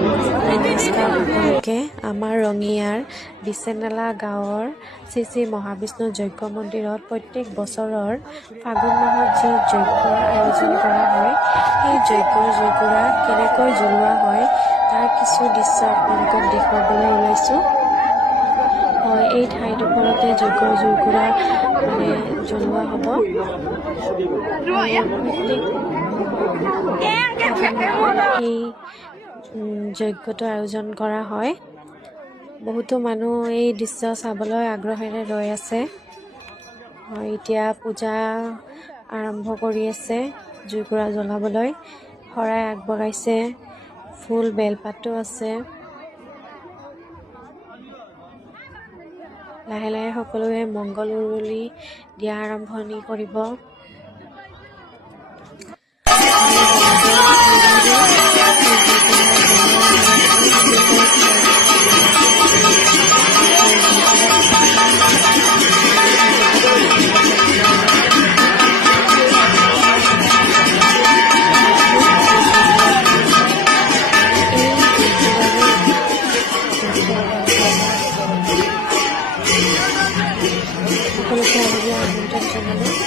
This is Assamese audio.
নমস্কাৰ সকলোকে। আমাৰ ৰঙিয়াৰ বিচেনালা গাঁৱৰ শ্ৰী শ্ৰী মহাবিষ্ণু যজ্ঞ মন্দিৰত প্ৰত্যেক বছৰৰ ফাগুন মাহত যি যজ্ঞৰ আয়োজন কৰা হয়, সেই যজ্ঞৰ জুইকুৰা কেনেকৈ জ্বলোৱা হয় তাৰ কিছু দৃশ্য আপোনালোকক দেখুৱাবলৈ ওলাইছোঁ। হয়, এই ঠাইডোখৰতে যজ্ঞৰ জুইকুৰা জ্বলোৱা হ'ব। এই যজ্ঞটো আয়োজন কৰা হয়। বহুতো মানুহ এই দৃশ্য চাবলৈ আগ্ৰহেৰে ৰৈ আছে। হয়, এতিয়া পূজা আৰম্ভ কৰি আছে। জুইকুৰা জ্বলাবলৈ শৰাই আগবঢ়াইছে, ফুল বেলপাতো আছে। লাহে লাহে সকলোৱে মংগল উৰুলি দিয়া আৰম্ভণি কৰিব। সকলোকে আহিবলৈ আমন্ত্ৰণ জনালোঁ।